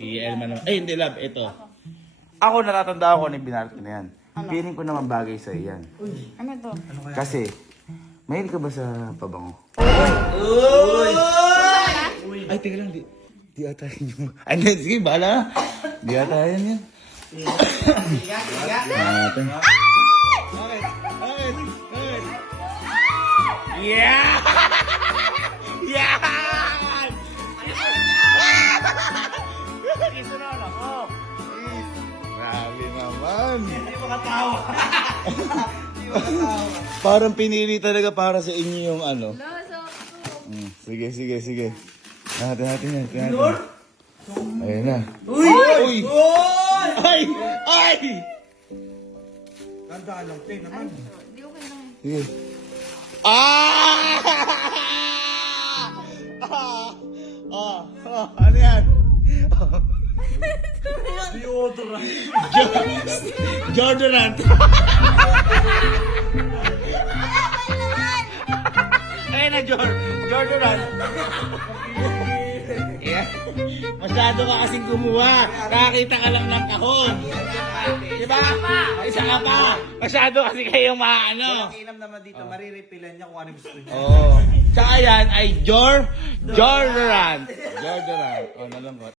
Si Elma naman. Ay, hindi, love. Ito. Ako natatanda ko ni binalot ko na yan. Feeling ko naman bagay sa yan. Ano to? Kasi, mahilig ka ba sa pabango? Ay, teka lang. Di ata yun yung... Ay, sige, bahala. Di ata yun yan. Natin. Yeah! Yan! Kisunod ako. Grabe naman. Hindi makatawa. Parang pinili talaga para sa inyo yung ano. Sige. Natin yan. Ayun na. Uy! Ay! Tanda ka lang, te, naman. Di okay lang. Sige. Ano yan? Deodorant. Jordan. Ayun na, Jordan. Yeah. Masyado ka kasing kumuha. Nakakita ka lang ng kahon. Diba? Isa ka pa. Masyado kasi kayong maano. Inam naman dito, marirepilan niya kung ano gusto niya. Oo. Tsaka yan ay Jordan. O, nalangkot.